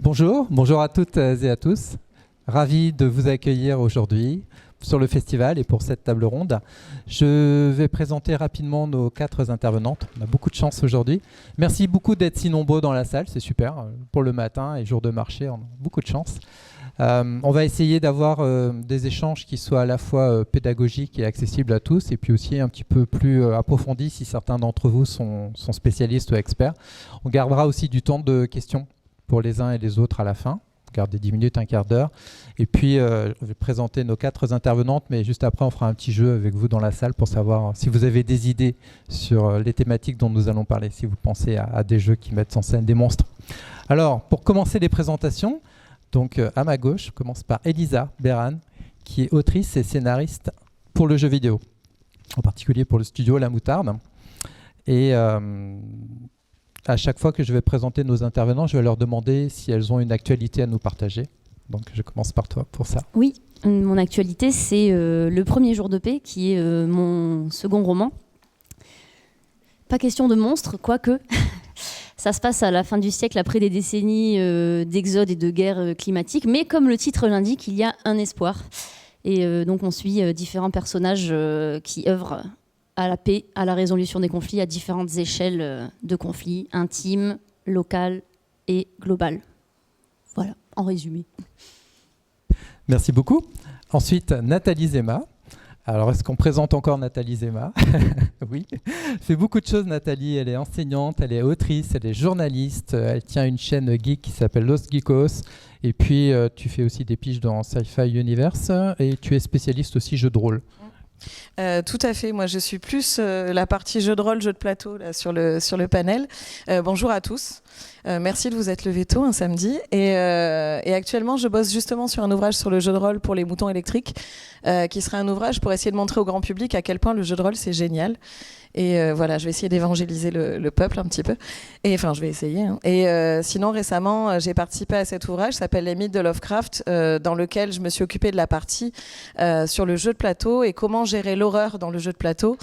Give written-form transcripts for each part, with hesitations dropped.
Bonjour à toutes et à tous. Ravi de vous accueillir aujourd'hui sur le festival et pour cette table ronde. Je vais présenter rapidement nos 4 intervenantes. On a beaucoup de chance aujourd'hui. Merci beaucoup d'être si nombreux dans la salle, c'est super. Pour le matin et jour de marché, on a beaucoup de chance. On va essayer d'avoir des échanges qui soient à la fois pédagogiques et accessibles à tous, et puis aussi un petit peu plus approfondis si certains d'entre vous sont spécialistes ou experts. On gardera aussi du temps de questions pour les uns et les autres à la fin. On garde des 10 minutes, un quart d'heure. Et puis, je vais présenter nos 4 intervenantes, mais juste après, on fera un petit jeu avec vous dans la salle pour savoir si vous avez des idées sur les thématiques dont nous allons parler, si vous pensez à des jeux qui mettent en scène des monstres. Alors, pour commencer les présentations, donc à ma gauche, je commence par Elisa Beran, qui est autrice et scénariste pour le jeu vidéo, en particulier pour le studio La Moutarde. Et à chaque fois que je vais présenter nos intervenants, je vais leur demander si elles ont une actualité à nous partager. Donc je commence par toi pour ça. Oui, mon actualité, c'est Le Premier Jour de Paix, qui est mon second roman. Pas question de monstres, quoique. Ça se passe à la fin du siècle, après des décennies d'exode et de guerre climatique. Mais comme le titre l'indique, il y a un espoir. Et donc on suit différents personnages qui œuvrent à la paix, à la résolution des conflits, à différentes échelles de conflits, intimes, locales et globales. Voilà, en résumé. Merci beaucoup. Ensuite, Nathalie Zema. Alors, est-ce qu'on présente encore Nathalie Zema? Oui. Elle fait beaucoup de choses, Nathalie. Elle est enseignante, elle est autrice, elle est journaliste. Elle tient une chaîne geek qui s'appelle Los Geekos. Et puis, tu fais aussi des piges dans Sci-Fi Universe. Et tu es spécialiste aussi jeux de rôle. Tout à fait, moi je suis plus la partie jeu de rôle, jeu de plateau là, sur le panel. Bonjour à tous, merci de vous être levés tôt un samedi et actuellement je bosse justement sur un ouvrage sur le jeu de rôle pour les moutons électriques qui sera un ouvrage pour essayer de montrer au grand public à quel point le jeu de rôle c'est génial. Et voilà, je vais essayer d'évangéliser le peuple un petit peu. Et enfin, je vais essayer. Hein. Et sinon, récemment, j'ai participé à cet ouvrage qui s'appelle Les mythes de Lovecraft, dans lequel je me suis occupée de la partie sur le jeu de plateau et comment gérer l'horreur dans le jeu de plateau,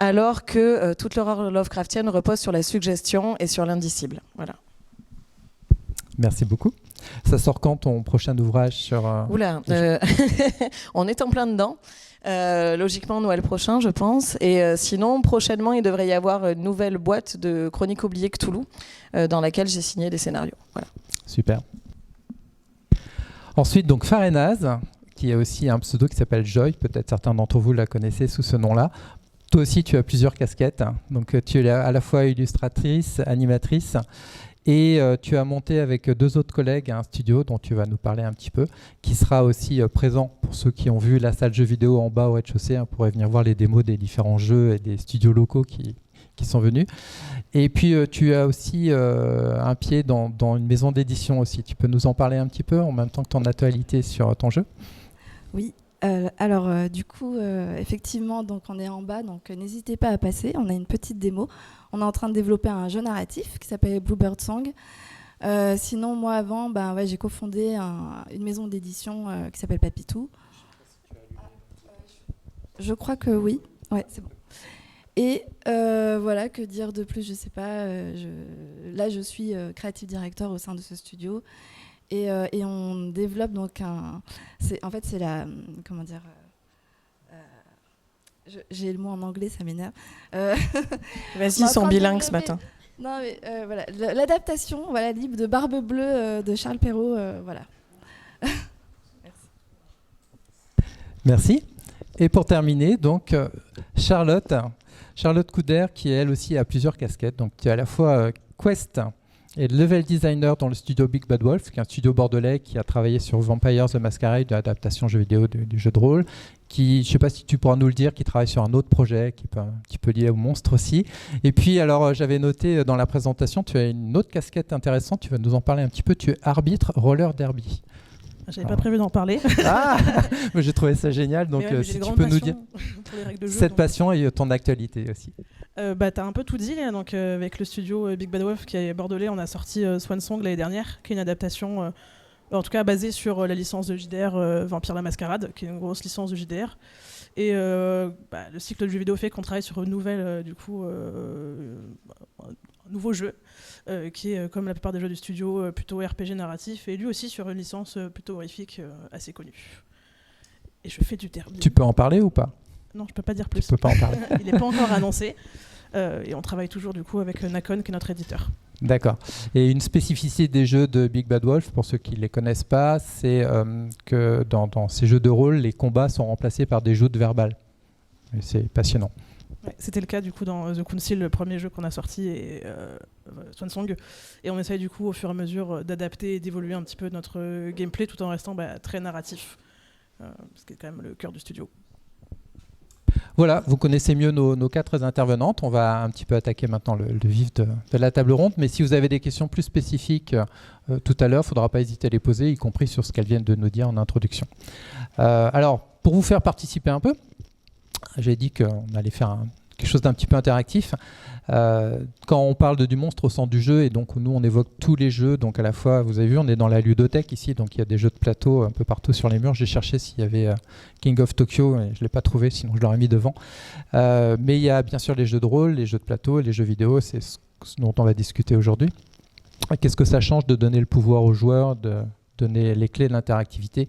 alors que toute l'horreur lovecraftienne repose sur la suggestion et sur l'indicible. Voilà. Merci beaucoup. Ça sort quand ton prochain ouvrage sur... Oula, on est en plein dedans. Logiquement Noël prochain je pense et sinon prochainement il devrait y avoir une nouvelle boîte de Chroniques oubliées Cthulhu dans laquelle j'ai signé des scénarios. Voilà. Super. Ensuite donc Farenaz qui a aussi un pseudo qui s'appelle Joy, peut-être certains d'entre vous la connaissez sous ce nom-là. Toi aussi tu as plusieurs casquettes, donc tu es à la fois illustratrice, animatrice. Et tu as monté avec 2 autres collègues un studio dont tu vas nous parler un petit peu, qui sera aussi présent pour ceux qui ont vu la salle jeux vidéo en bas au rez-de-chaussée. On pourrait venir voir les démos des différents jeux et des studios locaux qui sont venus. Et puis tu as aussi un pied dans une maison d'édition aussi. Tu peux nous en parler un petit peu en même temps que ton actualité sur ton jeu? Oui. Alors du coup, effectivement, donc on est en bas, donc n'hésitez pas à passer. On a une petite démo. On est en train de développer un jeu narratif qui s'appelle Bluebird Song. Sinon, moi avant, j'ai cofondé une maison d'édition qui s'appelle Papitou. Je crois que oui. Ouais, c'est bon. Et voilà, que dire de plus, je sais pas. Là, je suis creative director au sein de ce studio. Et on développe donc c'est la... Comment dire j'ai le mot en anglais, ça m'énerve. Vas-y, ils sont bilingues ce matin. Non, mais voilà, l'adaptation libre de Barbe Bleue de Charles Perrault. Voilà. Merci. Et pour terminer, donc Charlotte Couder, qui elle aussi a plusieurs casquettes. Donc tu es à la fois Quest et level designer dans le studio Big Bad Wolf, qui est un studio bordelais qui a travaillé sur Vampire the Masquerade, de l'adaptation jeu vidéo du jeu de rôle, qui, je ne sais pas si tu pourras nous le dire, qui travaille sur un autre projet qui peut lier au monstre aussi. Et puis, alors, j'avais noté dans la présentation, tu as une autre casquette intéressante, tu vas nous en parler un petit peu, tu es arbitre roller derby. J'avais pas prévu d'en parler. Ah, j'ai trouvé ça génial, donc si tu peux nous dire cette passion et ton actualité aussi. T'as un peu tout dit, là, donc, avec le studio Big Bad Wolf qui est bordelais, on a sorti Swan Song l'année dernière, qui est une adaptation, en tout cas basée sur la licence de JDR Vampire la Mascarade, qui est une grosse licence de JDR. Et le cycle du jeu vidéo fait qu'on travaille sur une nouvelle, un nouveau jeu, qui est, comme la plupart des jeux du studio, plutôt RPG narratif, et lui aussi sur une licence plutôt horrifique assez connue. Et je fais du terme. Tu peux en parler ou pas? Non, je peux pas dire plus. Tu peux pas en parler. Il n'est pas encore annoncé. Et on travaille toujours du coup avec Nacon, qui est notre éditeur. D'accord. Et une spécificité des jeux de Big Bad Wolf, pour ceux qui ne les connaissent pas, c'est que dans ces jeux de rôle, les combats sont remplacés par des joutes verbales. Et c'est passionnant. Ouais, c'était le cas du coup dans The Council, le premier jeu qu'on a sorti, et Swansong. Et on essaye du coup au fur et à mesure d'adapter et d'évoluer un petit peu notre gameplay tout en restant très narratif, ce qui est quand même le cœur du studio. Voilà, vous connaissez mieux nos 4 intervenantes. On va un petit peu attaquer maintenant le vif de la table ronde. Mais si vous avez des questions plus spécifiques tout à l'heure, il ne faudra pas hésiter à les poser, y compris sur ce qu'elles viennent de nous dire en introduction. Alors, pour vous faire participer un peu, j'ai dit qu'on allait faire quelque chose d'un petit peu interactif. Quand on parle du monstre au centre du jeu, et donc nous on évoque tous les jeux, donc à la fois, vous avez vu, on est dans la ludothèque ici, donc il y a des jeux de plateau un peu partout sur les murs. J'ai cherché s'il y avait King of Tokyo, et je ne l'ai pas trouvé, sinon je l'aurais mis devant. Mais il y a bien sûr les jeux de rôle, les jeux de plateau, les jeux vidéo, c'est ce dont on va discuter aujourd'hui. Qu'est-ce que ça change de donner le pouvoir aux joueurs, de donner les clés de l'interactivité,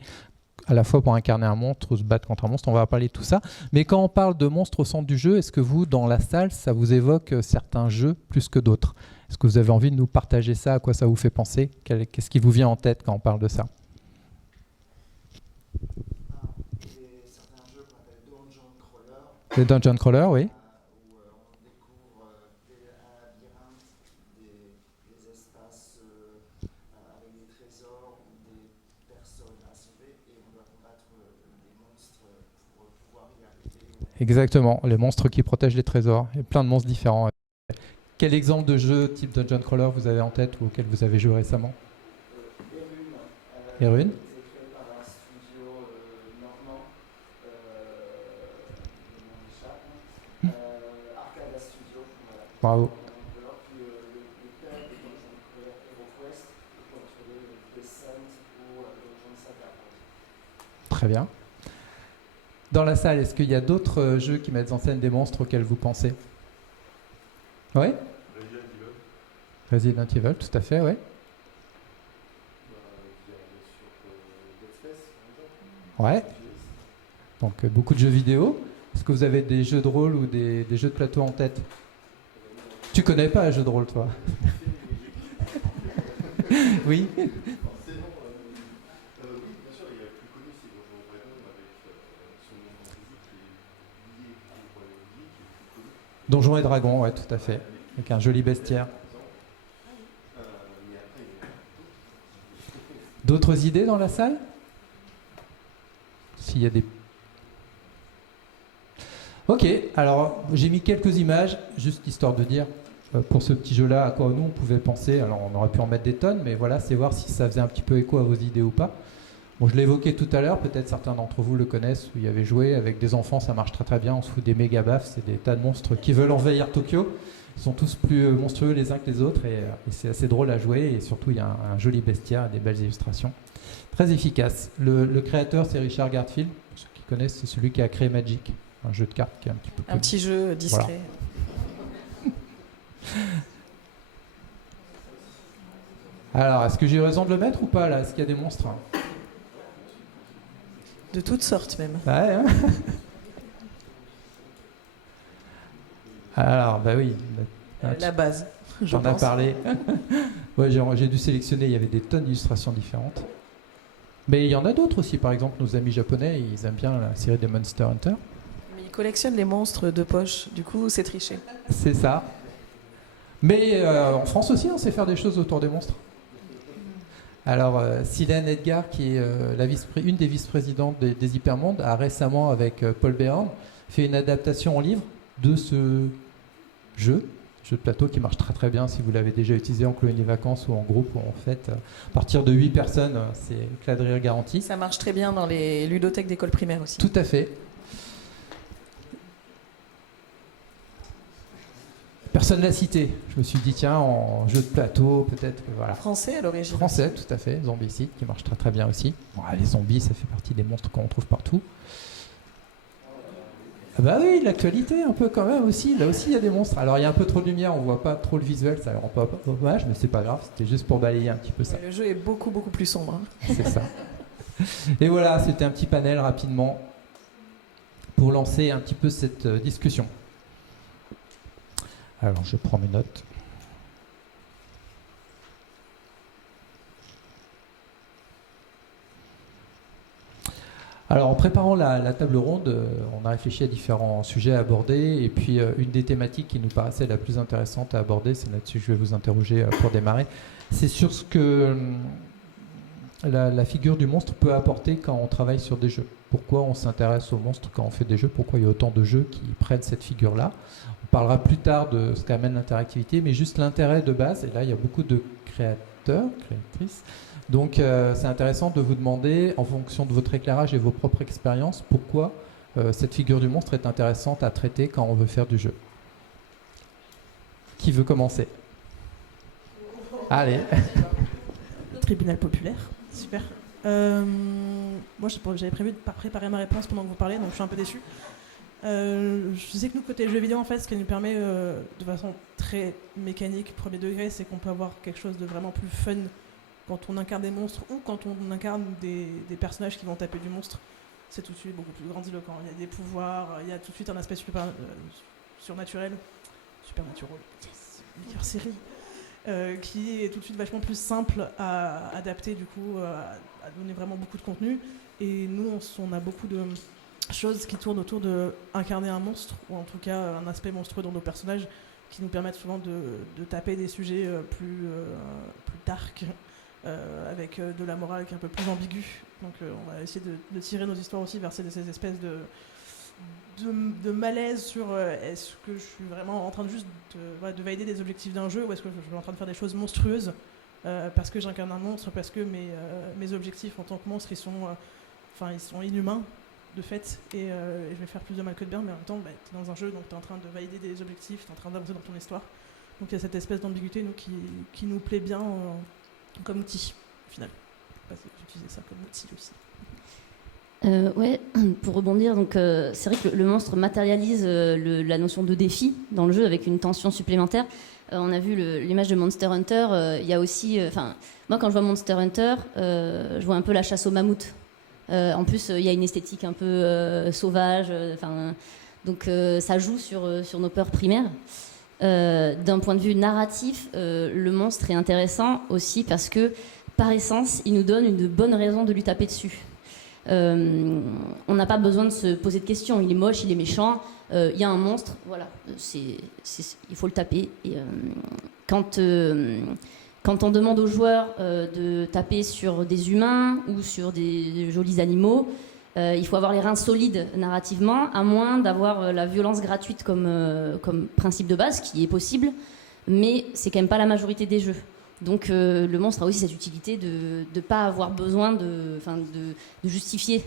à la fois pour incarner un monstre ou se battre contre un monstre? On va parler de tout ça. Mais quand on parle de monstres au centre du jeu, est-ce que vous, dans la salle, ça vous évoque certains jeux plus que d'autres? Est-ce que vous avez envie de nous partager ça? À quoi ça vous fait penser? Qu'est-ce qui vous vient en tête quand on parle de ça? Certains jeux qu'on appelle Dungeon Crawler. Les Dungeon Crawler, oui. Où on découvre un labyrinthe, des espaces avec des trésors ou des personnes à sauver, et on doit combattre des monstres pour pouvoir y arriver. Exactement, les monstres qui protègent les trésors. Il y a plein de monstres différents. Quel exemple de jeu type Dungeon Crawler vous avez en tête ou auquel vous avez joué récemment? Erune. C'est créé par un studio normand, Arcada Studio. Voilà. Bravo. Puis le père de Dungeon Crawler HeroQuest, pour trouver Descent ou Dungeon Saga. Très bien. Dans la salle, est-ce qu'il y a d'autres jeux qui mettent en scène des monstres auxquels vous pensez? Oui. Resident Evil, tout à fait, oui. Ouais. Donc beaucoup de jeux vidéo. Est-ce que vous avez des jeux de rôle ou des jeux de plateau en tête? Tu connais pas un jeu de rôle, toi? Oui. Donjons et Dragons, ouais, tout à fait. Avec un joli bestiaire. D'autres idées dans la salle? S'il y a des... Ok, alors j'ai mis quelques images, juste histoire de dire, pour ce petit jeu-là, à quoi nous on pouvait penser. Alors on aurait pu en mettre des tonnes, mais voilà, c'est voir si ça faisait un petit peu écho à vos idées ou pas. Bon, je l'ai évoqué tout à l'heure, peut-être certains d'entre vous le connaissent, ou y avez joué. Avec des enfants, ça marche très très bien, on se fout des méga baffes, c'est des tas de monstres qui veulent envahir Tokyo. Ils sont tous plus monstrueux les uns que les autres, et c'est assez drôle à jouer, et surtout il y a un joli bestiaire et des belles illustrations. Très efficace. Le créateur, c'est Richard Garfield, pour ceux qui connaissent, c'est celui qui a créé Magic, un jeu de cartes qui est un petit peu... Un petit jeu discret. Voilà. Alors, est-ce que j'ai raison de le mettre ou pas, là? Est-ce qu'il y a des monstres? De toutes sortes même. Ouais, hein. Alors, bah oui. La base, je J'en ai pense. parlé. Ouais, j'ai dû sélectionner, il y avait des tonnes d'illustrations différentes. Mais il y en a d'autres aussi, par exemple, nos amis japonais, ils aiment bien la série des Monster Hunter. Mais ils collectionnent les monstres de poche, du coup c'est triché. C'est ça. Mais en France aussi, on sait faire des choses autour des monstres. Alors, Silène Edgar, qui est une des vice-présidentes des Hypermondes, a récemment, avec Paul Béarn, fait une adaptation en livre de ce jeu de plateau qui marche très très bien si vous l'avez déjà utilisé en colonie vacances ou en groupe ou en fait. À partir de 8 personnes, c'est éclat de rire garanti. Ça marche très bien dans les ludothèques d'école primaire aussi. Tout à fait. Personne l'a cité. Je me suis dit, tiens, en jeu de plateau, peut-être que voilà. Français à l'origine. Français, tout à fait. Zombicide, qui marche très très bien aussi. Bon, les zombies, ça fait partie des monstres qu'on trouve partout. Ah bah oui, l'actualité un peu quand même aussi. Là aussi, il y a des monstres. Alors, il y a un peu trop de lumière, on voit pas trop le visuel, ça rend pas hommage, mais c'est pas grave. C'était juste pour balayer un petit peu ça. Le jeu est beaucoup plus sombre. Hein. C'est ça. Et voilà, c'était un petit panel rapidement pour lancer un petit peu cette discussion. Alors, je prends mes notes. Alors, en préparant la table ronde, on a réfléchi à différents sujets à aborder. Et puis, une des thématiques qui nous paraissait la plus intéressante à aborder, c'est là-dessus que je vais vous interroger pour démarrer, c'est sur ce que la figure du monstre peut apporter quand on travaille sur des jeux. Pourquoi on s'intéresse aux monstres quand on fait des jeux? Pourquoi il y a autant de jeux qui prennent cette figure-là? On parlera plus tard de ce qu'amène l'interactivité, mais juste l'intérêt de base. Et là, il y a beaucoup de créateurs, créatrices. Donc, c'est intéressant de vous demander, en fonction de votre éclairage et vos propres expériences, pourquoi cette figure du monstre est intéressante à traiter quand on veut faire du jeu. Qui veut commencer? Allez. Le tribunal populaire, super. Moi, j'avais prévu de ne pas préparer ma réponse pendant que vous parlez, donc je suis un peu déçu. Je sais que nous, côté jeux vidéo, en fait, ce qui nous permet de façon très mécanique, premier degré, c'est qu'on peut avoir quelque chose de vraiment plus fun quand on incarne des monstres ou quand on incarne des personnages qui vont taper du monstre. C'est tout de suite beaucoup plus grandiloquent. Il y a des pouvoirs, il y a tout de suite un aspect surnaturel, supernatural, yes, meilleure série, qui est tout de suite vachement plus simple à adapter, du coup, à donner vraiment beaucoup de contenu. Et nous, on a beaucoup de choses qui tournent autour d'incarner un monstre, ou en tout cas un aspect monstrueux dans nos personnages, qui nous permettent souvent de taper des sujets plus dark, avec de la morale qui est un peu plus ambiguë. Donc on va essayer de tirer nos histoires aussi vers ces espèces de malaise sur est-ce que je suis vraiment en train de juste de valider des objectifs d'un jeu, ou est-ce que je suis en train de faire des choses monstrueuses parce que j'incarne un monstre, parce que mes objectifs en tant que monstre ils sont inhumains de fait, et je vais faire plus de mal que de bien, mais en même temps tu es dans un jeu, donc tu es en train de valider des objectifs, tu es en train d'avancer dans ton histoire. Donc il y a cette espèce d'ambiguïté qui nous plaît bien comme outil, au final. Parce que j'utilisais ça comme outil aussi. Ouais, pour rebondir, donc c'est vrai que le monstre matérialise la notion de défi dans le jeu avec une tension supplémentaire. On a vu l'image de Monster Hunter. Il y a aussi, moi quand je vois Monster Hunter, je vois un peu la chasse au mammouth. En plus, il y a une esthétique un peu sauvage. Donc ça joue sur nos peurs primaires. D'un point de vue narratif, le monstre est intéressant aussi parce que, par essence, il nous donne une bonne raison de lui taper dessus. On n'a pas besoin de se poser de questions. Il est moche, il est méchant, il y a un monstre, voilà, il faut le taper. Et, quand on demande aux joueurs de taper sur des humains ou sur des jolis animaux, il faut avoir les reins solides narrativement, à moins d'avoir la violence gratuite comme principe de base, qui est possible, mais c'est quand même pas la majorité des jeux. Donc le monstre a aussi cette utilité de ne pas avoir besoin de justifier.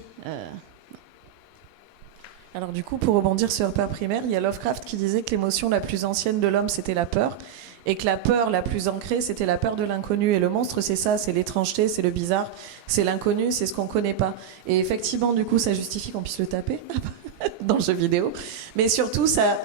Alors du coup, pour rebondir sur peur primaire, il y a Lovecraft qui disait que l'émotion la plus ancienne de l'homme, c'était la peur, et que la peur la plus ancrée, c'était la peur de l'inconnu. Et le monstre, c'est ça, c'est l'étrangeté, c'est le bizarre, c'est l'inconnu, c'est ce qu'on connaît pas. Et effectivement, du coup, ça justifie qu'on puisse le taper dans le jeu vidéo. Mais surtout, ça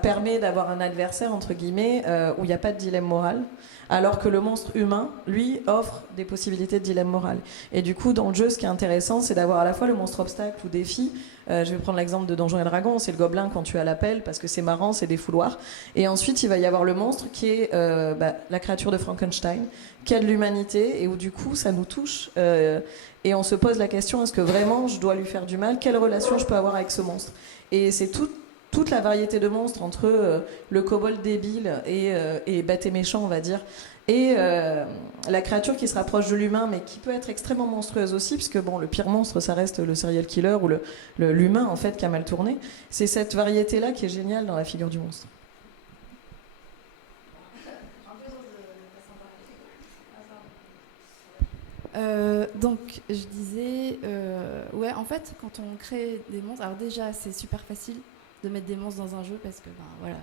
permet d'avoir un adversaire, entre guillemets, où il n'y a pas de dilemme moral. Alors que le monstre humain, lui, offre des possibilités de dilemme moral. Et du coup, dans le jeu, ce qui est intéressant, c'est d'avoir à la fois le monstre obstacle ou défi. Je vais prendre l'exemple de Donjons et Dragons, c'est le gobelin quand tu as l'appel, parce que c'est marrant, c'est des fouloirs. Et ensuite, il va y avoir le monstre qui est la créature de Frankenstein, qui a de l'humanité, et où du coup, ça nous touche. Et on se pose la question, est-ce que vraiment je dois lui faire du mal? Quelle relation je peux avoir avec ce monstre? Et c'est toute la variété de monstres entre le kobold débile et bête et méchant, on va dire, et la créature qui se rapproche de l'humain, mais qui peut être extrêmement monstrueuse aussi, puisque bon, le pire monstre, ça reste le serial killer ou l'humain en fait qui a mal tourné. C'est cette variété-là qui est géniale dans la figure du monstre. Donc je disais, ouais, en fait, quand on crée des monstres, alors déjà c'est super facile de mettre des monstres dans un jeu parce que voilà,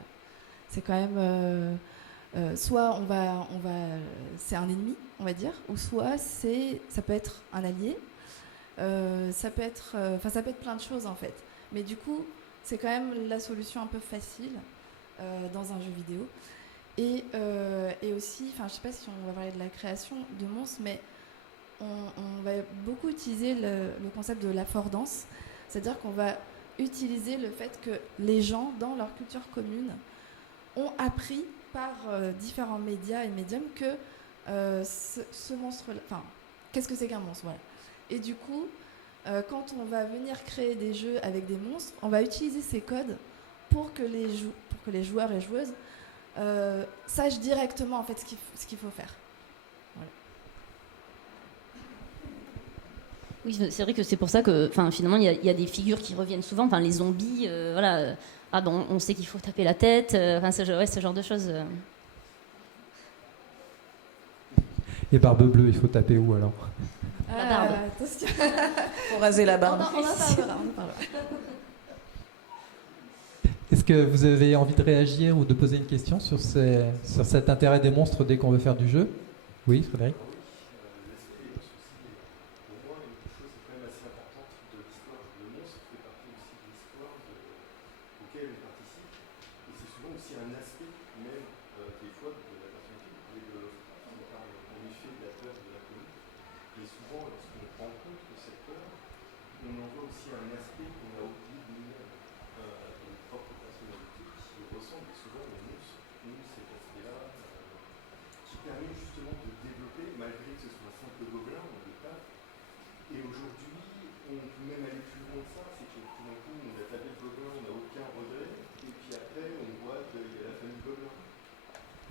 c'est quand même soit c'est un ennemi, on va dire, ou soit ça peut être un allié, ça peut être plein de choses en fait. Mais du coup, c'est quand même la solution un peu facile dans un jeu vidéo. Et aussi, je ne sais pas si on va parler de la création de monstres, mais on va beaucoup utiliser le concept de l'affordance, c'est-à-dire qu'on va utiliser le fait que les gens, dans leur culture commune, ont appris par différents médias et médiums que ce monstre-là... qu'est-ce que c'est qu'un monstre, voilà. Et du coup, quand on va venir créer des jeux avec des monstres, on va utiliser ces codes pour que les joueurs et joueuses sachent directement en fait ce qu'il faut faire. Voilà. Oui, c'est vrai que c'est pour ça que finalement il y a des figures qui reviennent souvent, les zombies, voilà. On sait qu'il faut taper la tête, ce genre de choses. Et Barbe Bleue, il faut taper où alors? La barbe. Attention. Pour raser la barbe. On en parlera. Est-ce que vous avez envie de réagir ou de poser une question sur cet intérêt des monstres dès qu'on veut faire du jeu? Oui, Frédéric?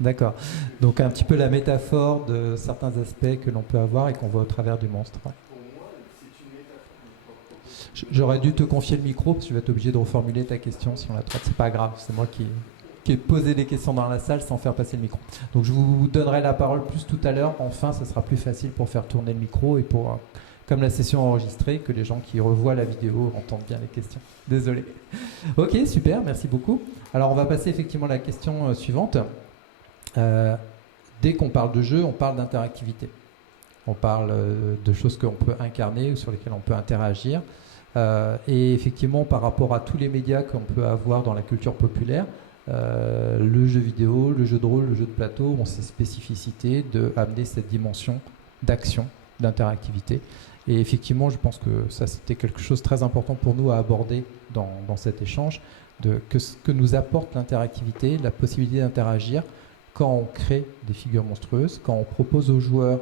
D'accord. Donc un petit peu la métaphore de certains aspects que l'on peut avoir et qu'on voit au travers du monstre. Ouais. J'aurais dû te confier le micro parce que je vais être obligé de reformuler ta question si on la traite. C'est pas grave, c'est moi qui ai posé des questions dans la salle sans faire passer le micro. Donc je vous donnerai la parole plus tout à l'heure. Enfin, ce sera plus facile pour faire tourner le micro et pour, comme la session est enregistrée, que les gens qui revoient la vidéo entendent bien les questions. Désolé. Ok, super, merci beaucoup. Alors on va passer effectivement à la question suivante. Dès qu'on parle de jeu, on parle d'interactivité. On parle de choses qu'on peut incarner ou sur lesquelles on peut interagir. Et effectivement, par rapport à tous les médias qu'on peut avoir dans la culture populaire, le jeu vidéo, le jeu de rôle, le jeu de plateau ont ces spécificités d'amener cette dimension d'action, d'interactivité. Et effectivement, je pense que ça, c'était quelque chose de très important pour nous à aborder dans cet échange, que ce que nous apporte l'interactivité, la possibilité d'interagir, quand on crée des figures monstrueuses, quand on propose aux joueurs,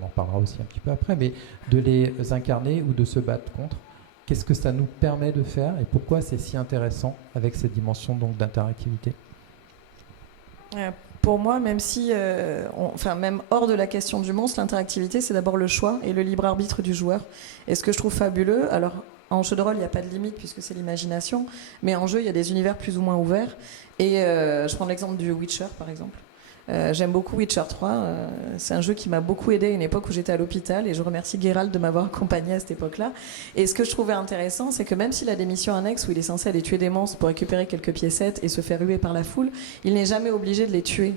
on en parlera aussi un petit peu après, mais de les incarner ou de se battre contre, qu'est-ce que ça nous permet de faire et pourquoi c'est si intéressant avec cette dimension donc d'interactivité? Pour moi, même si, même hors de la question du monstre, l'interactivité, c'est d'abord le choix et le libre arbitre du joueur. Et ce que je trouve fabuleux, alors en jeu de rôle, il n'y a pas de limite puisque c'est l'imagination, mais en jeu, il y a des univers plus ou moins ouverts. Et je prends l'exemple du Witcher, par exemple. J'aime beaucoup Witcher 3. C'est un jeu qui m'a beaucoup aidé à une époque où j'étais à l'hôpital et je remercie Geralt de m'avoir accompagné à cette époque-là. Et ce que je trouvais intéressant, c'est que même s'il a des missions annexes où il est censé aller tuer des monstres pour récupérer quelques piécettes et se faire huer par la foule, il n'est jamais obligé de les tuer.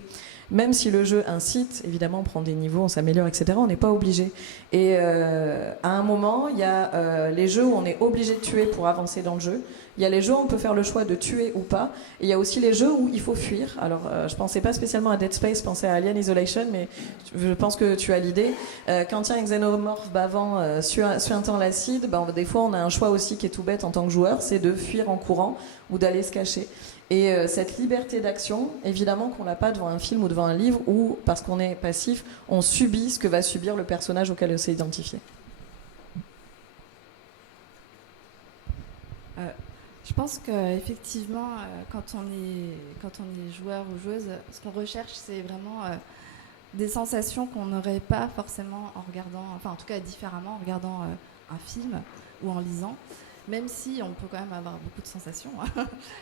Même si le jeu incite, évidemment, on prend des niveaux, on s'améliore, etc., on n'est pas obligé. Et à un moment, il y a les jeux où on est obligé de tuer pour avancer dans le jeu. Il y a les jeux où on peut faire le choix de tuer ou pas. Et il y a aussi les jeux où il faut fuir. Alors, je pensais pas spécialement à Dead Space, je pensais à Alien Isolation, mais je pense que tu as l'idée. Quand il y a un xénomorphe bavant suintant l'acide, des fois, on a un choix aussi qui est tout bête en tant que joueur, c'est de fuir en courant ou d'aller se cacher. Et cette liberté d'action, évidemment qu'on l'a pas devant un film ou devant un livre où, parce qu'on est passif, on subit ce que va subir le personnage auquel on s'est identifié. Je pense qu'effectivement, quand on est joueur ou joueuse, ce qu'on recherche, c'est vraiment des sensations qu'on n'aurait pas forcément en regardant, enfin en tout cas différemment en regardant un film ou en lisant. Même si on peut quand même avoir beaucoup de sensations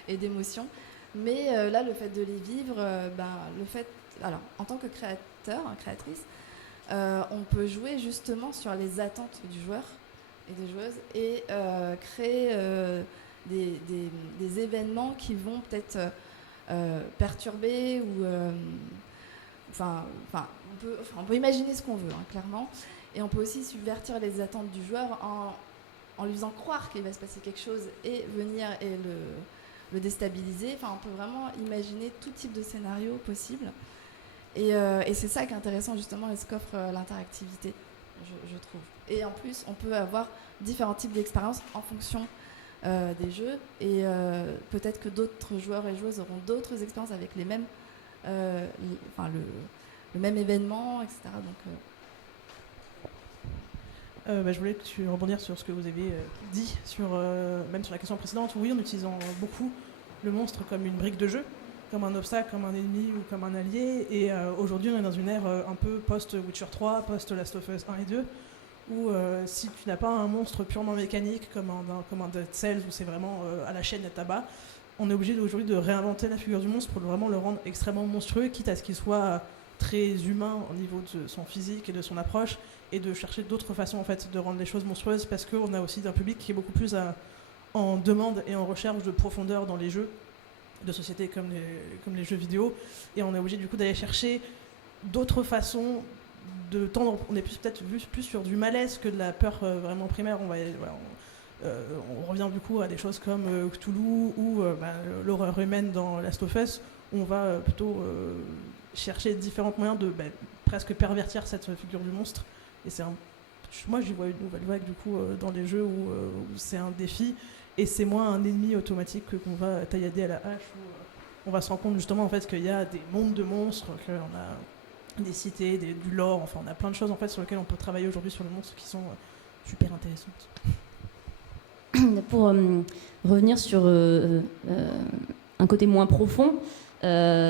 et d'émotions. Mais là, le fait de les vivre, alors, en tant que créateur, créatrice, on peut jouer justement sur les attentes du joueur et des joueuses et créer des événements qui vont peut-être perturber ou... on peut imaginer ce qu'on veut, clairement. Et on peut aussi subvertir les attentes du joueur en en lui faisant croire qu'il va se passer quelque chose et venir et le déstabiliser. Enfin, on peut vraiment imaginer tout type de scénario possible. Et c'est ça qui est intéressant justement et ce qu'offre l'interactivité, je trouve. Et en plus, on peut avoir différents types d'expériences en fonction des jeux et peut-être que d'autres joueurs et joueuses auront d'autres expériences avec les mêmes, le même événement, etc. Donc, je voulais que tu rebondir sur ce que vous avez dit, même sur la question précédente. Oui, en utilisant beaucoup le monstre comme une brique de jeu, comme un obstacle, comme un ennemi ou comme un allié. Et aujourd'hui, on est dans une ère un peu post-Witcher 3, post-Last of Us 1 et 2, où si tu n'as pas un monstre purement mécanique, comme un Dead Cells, où c'est vraiment à la chaîne à tabac, on est obligé aujourd'hui de réinventer la figure du monstre pour vraiment le rendre extrêmement monstrueux, quitte à ce qu'il soit très humain au niveau de son physique et de son approche, et de chercher d'autres façons en fait, de rendre les choses monstrueuses, parce qu'on a aussi un public qui est beaucoup plus en demande et en recherche de profondeur dans les jeux de société comme les jeux vidéo, et on est obligé du coup d'aller chercher d'autres façons de tendre. On est peut-être plus sur du malaise que de la peur vraiment primaire. On revient du coup à des choses comme Cthulhu ou l'horreur humaine dans Last of Us, où on va plutôt chercher différents moyens de presque pervertir cette figure du monstre. Et moi j'y vois une nouvelle vague du coup dans les jeux où c'est un défi et c'est moins un ennemi automatique qu'on va taillader à la hache, où on va se rendre compte justement en fait qu'il y a des mondes de monstres, qu'on a des cités, du lore, enfin on a plein de choses en fait sur lesquelles on peut travailler aujourd'hui sur le monstre qui sont super intéressantes. Pour revenir sur un côté moins profond, il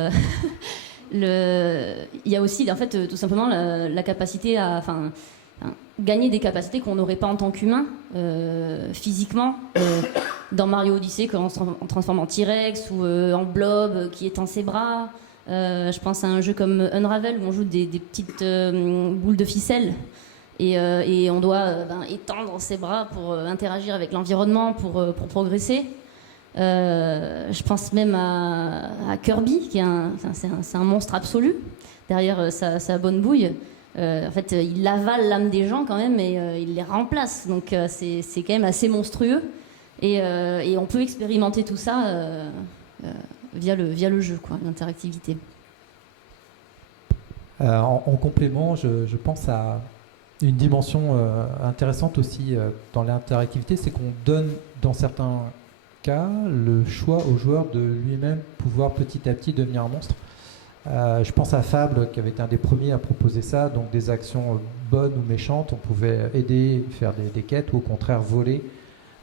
y a aussi en fait tout simplement la capacité à gagner des capacités qu'on n'aurait pas en tant qu'humain physiquement. Dans Mario Odyssey, quand on se transforme en T-Rex ou en blob qui étend ses bras. Je pense à un jeu comme Unravel où on joue des petites boules de ficelle et on doit étendre ses bras pour interagir avec l'environnement, pour progresser. Je pense même à Kirby, qui est c'est un monstre absolu. Derrière sa bonne bouille, en fait, il avale l'âme des gens quand même et il les remplace. Donc c'est quand même assez monstrueux. Et on peut expérimenter tout ça via le jeu, quoi, l'interactivité. En complément, je pense à une dimension intéressante aussi dans l'interactivité, c'est qu'on donne dans certains cas le choix au joueur de lui-même pouvoir petit à petit devenir un monstre. Je pense à Fable qui avait été un des premiers à proposer ça, donc des actions bonnes ou méchantes, on pouvait aider, faire des quêtes ou au contraire voler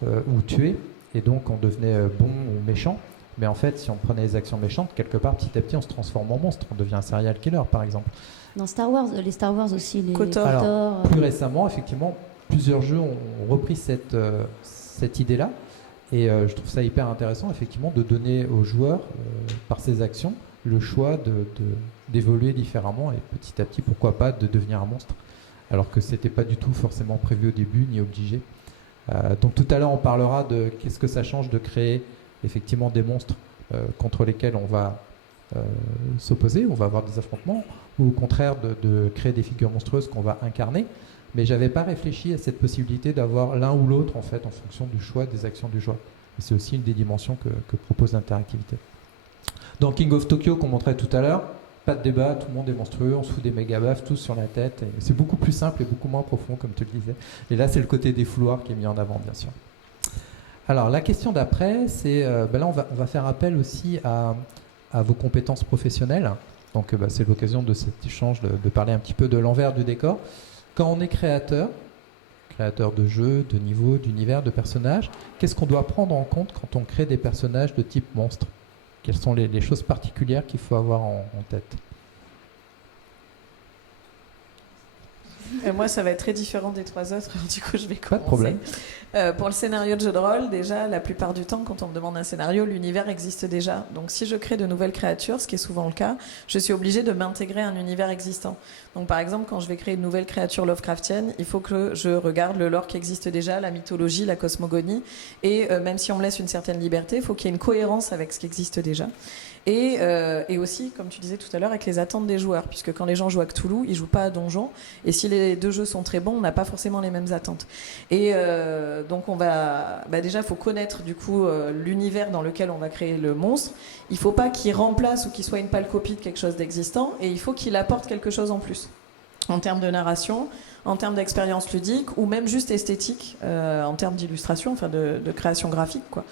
ou tuer, et donc on devenait bon ou méchant. Mais en fait, si on prenait les actions méchantes, quelque part, petit à petit, on se transforme en monstre, on devient un serial killer, par exemple. Dans Star Wars, les Star Wars aussi, les KOTOR. Alors, plus récemment, effectivement, plusieurs jeux ont repris cette idée-là, et je trouve ça hyper intéressant, effectivement, de donner aux joueurs, par ces actions, le choix d'évoluer différemment, et petit à petit, pourquoi pas, de devenir un monstre, alors que c'était pas du tout forcément prévu au début, ni obligé. Donc tout à l'heure, on parlera de qu'est-ce que ça change de créer effectivement des monstres contre lesquels on va s'opposer, on va avoir des affrontements, ou au contraire de créer des figures monstrueuses qu'on va incarner. Mais j'avais pas réfléchi à cette possibilité d'avoir l'un ou l'autre en fait en fonction du choix des actions du joueur. Et c'est aussi une des dimensions que propose l'interactivité. Dans King of Tokyo qu'on montrait tout à l'heure, pas de débat, tout le monde est monstrueux, on se fout des méga baffes tous sur la tête. Et c'est beaucoup plus simple et beaucoup moins profond comme tu le disais. Et là c'est le côté défouloir qui est mis en avant bien sûr. Alors la question d'après, c'est là on va faire appel aussi à vos compétences professionnelles. Donc c'est l'occasion de cet échange de parler un petit peu de l'envers du décor. Quand on est créateur de jeux, de niveaux, d'univers, de personnages, qu'est-ce qu'on doit prendre en compte quand on crée des personnages de type monstre ? Quelles sont les choses particulières qu'il faut avoir en tête ? Moi, ça va être très différent des trois autres, du coup, je vais commencer. Pas de problème. Pour le scénario de jeu de rôle, déjà, la plupart du temps, quand on me demande un scénario, l'univers existe déjà. Donc, si je crée de nouvelles créatures, ce qui est souvent le cas, je suis obligée de m'intégrer à un univers existant. Donc, par exemple, quand je vais créer une nouvelle créature Lovecraftienne, il faut que je regarde le lore qui existe déjà, la mythologie, la cosmogonie. Et même si on me laisse une certaine liberté, il faut qu'il y ait une cohérence avec ce qui existe déjà. Et aussi, comme tu disais tout à l'heure, avec les attentes des joueurs, puisque quand les gens jouent à Cthulhu, ils jouent pas à Donjon, et si les deux jeux sont très bons, on n'a pas forcément les mêmes attentes. Et donc déjà, il faut connaître du coup l'univers dans lequel on va créer le monstre. Il ne faut pas qu'il remplace ou qu'il soit une pâle copie de quelque chose d'existant, et il faut qu'il apporte quelque chose en plus, en termes de narration, en termes d'expérience ludique, ou même juste esthétique, en termes d'illustration, enfin de création graphique, quoi.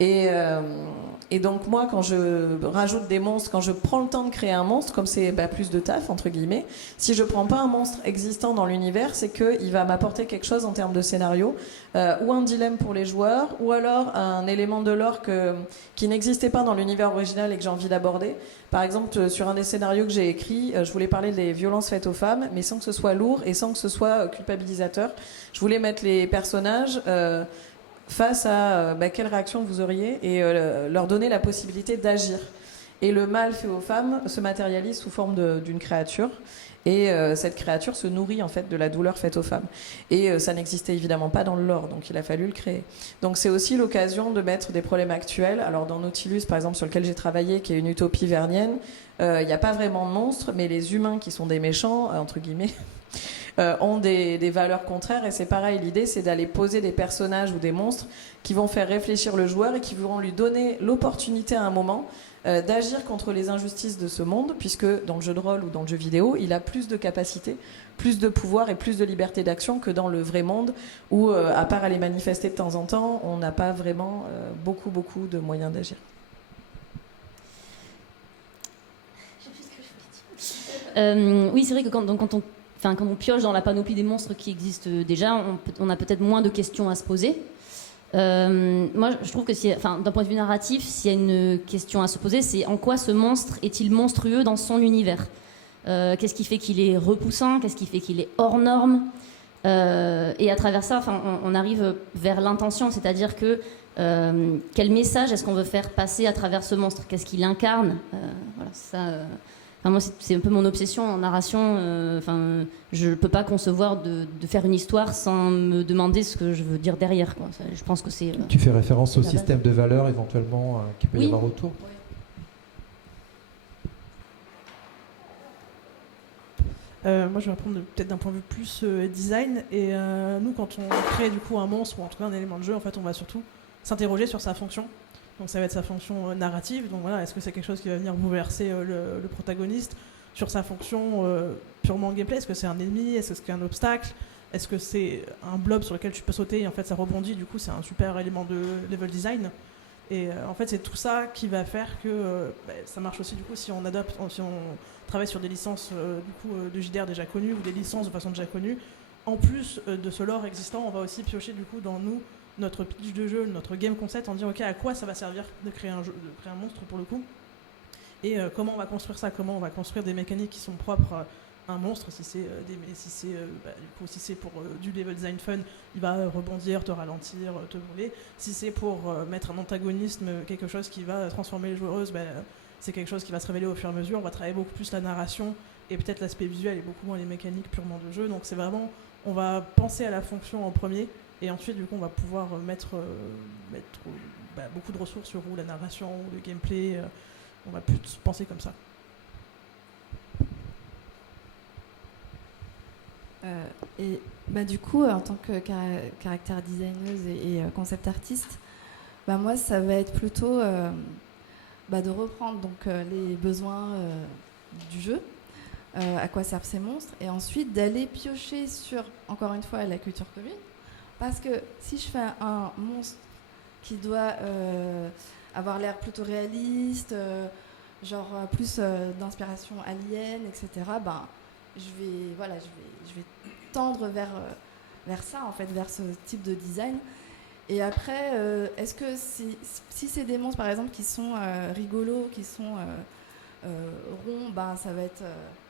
Et donc moi, quand je rajoute des monstres, quand je prends le temps de créer un monstre, comme c'est plus de taf, entre guillemets, si je prends pas un monstre existant dans l'univers, c'est qu'il va m'apporter quelque chose en termes de scénario, ou un dilemme pour les joueurs, ou alors un élément de lore qui n'existait pas dans l'univers original et que j'ai envie d'aborder. Par exemple, sur un des scénarios que j'ai écrit, je voulais parler des violences faites aux femmes, mais sans que ce soit lourd et sans que ce soit culpabilisateur. Je voulais mettre les personnages face à quelle réaction vous auriez et leur donner la possibilité d'agir. Et le mal fait aux femmes se matérialise sous forme d'une créature, et cette créature se nourrit en fait de la douleur faite aux femmes. Et ça n'existait évidemment pas dans le lore, donc il a fallu le créer. Donc c'est aussi l'occasion de mettre des problèmes actuels. Alors dans Nautilus, par exemple, sur lequel j'ai travaillé, qui est une utopie vernienne, il n'y a pas vraiment de monstres, mais les humains qui sont des méchants, entre guillemets, ont des valeurs contraires, et c'est pareil, l'idée c'est d'aller poser des personnages ou des monstres qui vont faire réfléchir le joueur et qui vont lui donner l'opportunité à un moment d'agir contre les injustices de ce monde, puisque dans le jeu de rôle ou dans le jeu vidéo, il a plus de capacités, plus de pouvoir et plus de liberté d'action que dans le vrai monde où, à part aller manifester de temps en temps, on n'a pas vraiment beaucoup de moyens d'agir. Oui, c'est vrai que quand on pioche dans la panoplie des monstres qui existent déjà, on a peut-être moins de questions à se poser. Moi, je trouve que d'un point de vue narratif, s'il y a une question à se poser, c'est en quoi ce monstre est-il monstrueux dans son univers ? Qu'est-ce qui fait qu'il est repoussant ? Qu'est-ce qui fait qu'il est hors norme ? Et à travers ça, on arrive vers l'intention, c'est-à-dire que quel message est-ce qu'on veut faire passer à travers ce monstre ? Qu'est-ce qu'il incarne ? Voilà, ça. Moi, c'est un peu mon obsession en narration. Je ne peux pas concevoir de faire une histoire sans me demander ce que je veux dire derrière, quoi. Je pense que c'est. Tu fais référence au système de valeurs éventuellement qu'il peut y avoir autour. Moi, je vais reprendre peut-être d'un point de vue plus design. Et nous, quand on crée du coup un monstre ou en tout cas un élément de jeu, en fait, on va surtout s'interroger sur sa fonction. Donc ça va être sa fonction narrative. Donc voilà, est-ce que c'est quelque chose qui va venir bouleverser le protagoniste sur sa fonction purement gameplay ? Est-ce que c'est un ennemi ? Est-ce que c'est un obstacle ? Est-ce que c'est un blob sur lequel tu peux sauter et en fait ça rebondit ? Du coup, c'est un super élément de level design. Et en fait, c'est tout ça qui va faire que ça marche aussi du coup si on adapte, si on travaille sur des licences de JDR déjà connues ou des licences de façon déjà connue. En plus de ce lore existant, on va aussi piocher du coup dans notre pitch de jeu, notre game concept, en disant ok, à quoi ça va servir de créer un jeu, de créer un monstre pour le coup, et comment on va construire ça, comment on va construire des mécaniques qui sont propres à un monstre. Si c'est pour du level design fun, il va rebondir, te ralentir, te voler. Si c'est pour mettre un antagonisme, quelque chose qui va transformer les joueuses, c'est quelque chose qui va se révéler au fur et à mesure. On va travailler beaucoup plus la narration et peut-être l'aspect visuel et beaucoup moins les mécaniques purement de jeu. Donc c'est vraiment, on va penser à la fonction en premier. Et ensuite, du coup, on va pouvoir mettre beaucoup de ressources sur la narration, le gameplay. On va plus penser comme ça. Et du coup, en tant que caractère designeuse et concept artiste, moi, ça va être plutôt de reprendre donc, les besoins du jeu, à quoi servent ces monstres, et ensuite d'aller piocher sur, encore une fois, la culture commune. Parce que si je fais un monstre qui doit avoir l'air plutôt réaliste, plus d'inspiration alien, etc., je vais tendre vers ça, en fait, vers ce type de design. Et après, est-ce que si c'est des monstres, par exemple, qui sont rigolos, qui sont ronds, ça va être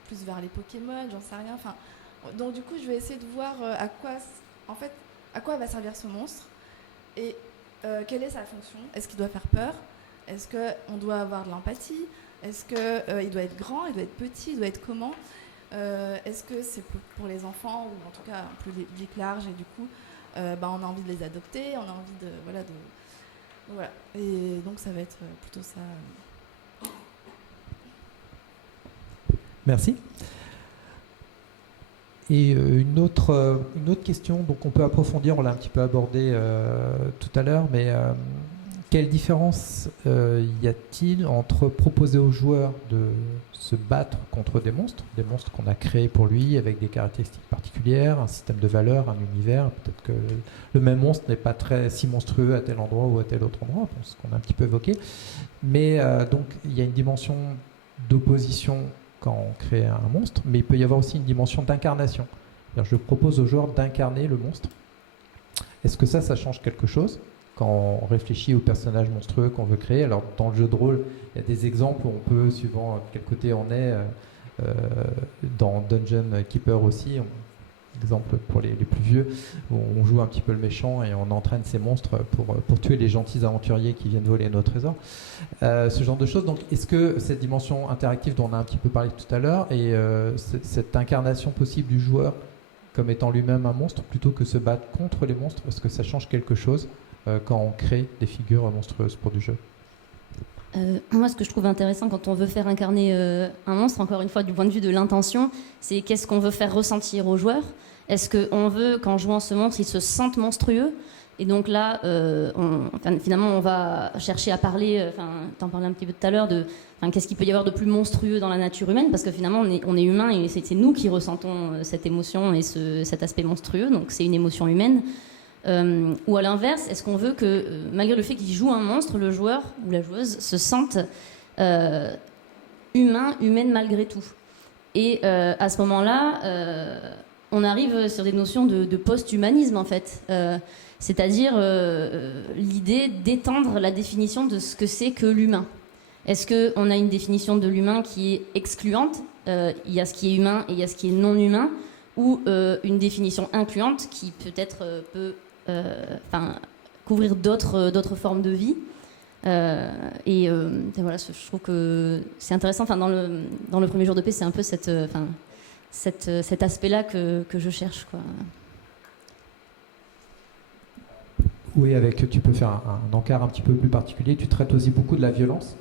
plus vers les Pokémon, j'en sais rien. Donc du coup, je vais essayer de voir à quoi va servir ce monstre et quelle est sa fonction. Est-ce qu'il doit faire peur ? Est-ce qu'on doit avoir de l'empathie ? Est-ce qu'il doit être grand ? Il doit être petit ? Il doit être comment ? Est-ce que c'est pour les enfants ou en tout cas un public large et du coup on a envie de les adopter, on a envie de voilà. Et donc ça va être plutôt ça. Merci. Et une autre question, donc on peut approfondir, on l'a un petit peu abordé tout à l'heure, mais quelle différence y a-t-il entre proposer aux joueurs de se battre contre des monstres qu'on a créés pour lui avec des caractéristiques particulières, un système de valeurs, un univers, peut-être que le même monstre n'est pas si monstrueux à tel endroit ou à tel autre endroit, ce qu'on a un petit peu évoqué, mais donc il y a une dimension d'opposition quand on crée un monstre, mais il peut y avoir aussi une dimension d'incarnation. C'est-à-dire, je propose aux joueurs d'incarner le monstre. Est-ce que ça change quelque chose quand on réfléchit au personnage monstrueux qu'on veut créer? Alors, dans le jeu de rôle, il y a des exemples où on peut, suivant quel côté on est, dans Dungeon Keeper aussi, exemple pour les plus vieux, où on joue un petit peu le méchant et on entraîne ces monstres pour tuer les gentils aventuriers qui viennent voler nos trésors. Ce genre de choses. Donc, est-ce que cette dimension interactive dont on a un petit peu parlé tout à l'heure et cette incarnation possible du joueur comme étant lui-même un monstre, plutôt que se battre contre les monstres, est-ce que ça change quelque chose quand on crée des figures monstrueuses pour du jeu? Moi, ce que je trouve intéressant quand on veut faire incarner un monstre, encore une fois, du point de vue de l'intention, c'est qu'est-ce qu'on veut faire ressentir aux joueurs. Est-ce qu'on veut, qu'en jouant ce monstre, ils se sentent monstrueux? Et donc là, finalement, on va chercher à parler, t'en parlais un petit peu tout à l'heure, qu'est-ce qu'il peut y avoir de plus monstrueux dans la nature humaine? Parce que finalement, on est humain et c'est nous qui ressentons cette émotion et cet aspect monstrueux, donc c'est une émotion humaine. Ou à l'inverse, est-ce qu'on veut que, malgré le fait qu'il joue un monstre, le joueur ou la joueuse se sente humaine malgré tout? Et à ce moment-là, on arrive sur des notions de post-humanisme, en fait. C'est-à-dire l'idée d'étendre la définition de ce que c'est que l'humain. Est-ce qu'on a une définition de l'humain qui est excluante? Il y a ce qui est humain et il y a ce qui est non humain, ou une définition incluante qui peut-être peut couvrir d'autres formes de vie. Et voilà, je trouve que c'est intéressant. Dans le premier jour de paix, c'est un peu cet aspect-là que je cherche, quoi. Oui, tu peux faire un encart un petit peu plus particulier. Tu traites aussi beaucoup de la violence.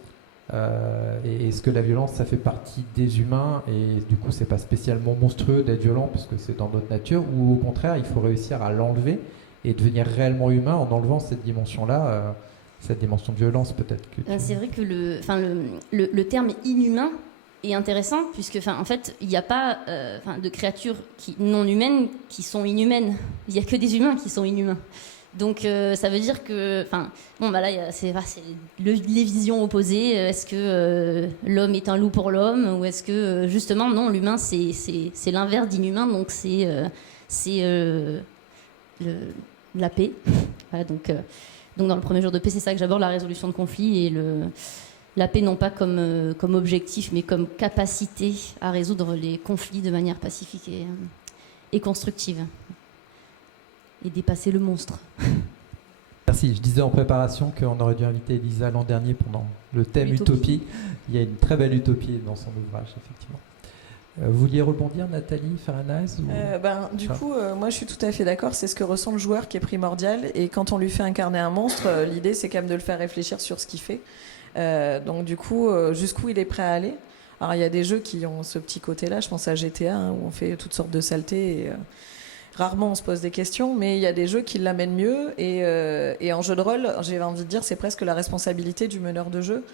Et est-ce que la violence, ça fait partie des humains et du coup, c'est pas spécialement monstrueux d'être violent parce que c'est dans notre nature, ou au contraire, il faut réussir à l'enlever et devenir réellement humain en enlevant cette dimension-là, cette dimension de violence peut-être C'est vrai que le terme inhumain est intéressant puisque en fait, il n'y a pas de créatures non humaines qui sont inhumaines. Il n'y a que des humains qui sont inhumains. Donc ça veut dire que, là c'est les visions opposées. Est-ce que l'homme est un loup pour l'homme, ou est-ce que justement non, l'humain c'est l'inverse d'inhumain, donc c'est la paix. Voilà, donc dans le premier jour de paix, c'est ça que j'aborde, la résolution de conflits et la paix non pas comme objectif, mais comme capacité à résoudre les conflits de manière pacifique et constructive. Et dépasser le monstre. Merci. Je disais en préparation qu'on aurait dû inviter Elisa l'an dernier pendant le thème Utopie. Il y a une très belle utopie dans son ouvrage, effectivement. Vous vouliez rebondir, Nathalie Faranaise moi je suis tout à fait d'accord. C'est ce que ressent le joueur qui est primordial. Et quand on lui fait incarner un monstre, l'idée c'est quand même de le faire réfléchir sur ce qu'il fait. Donc du coup, jusqu'où il est prêt à aller. Alors il y a des jeux qui ont ce petit côté-là. Je pense à GTA, où on fait toutes sortes de saletés et rarement on se pose des questions, mais il y a des jeux qui l'amènent mieux. Et en jeu de rôle, j'ai envie de dire, c'est presque la responsabilité du meneur de jeu.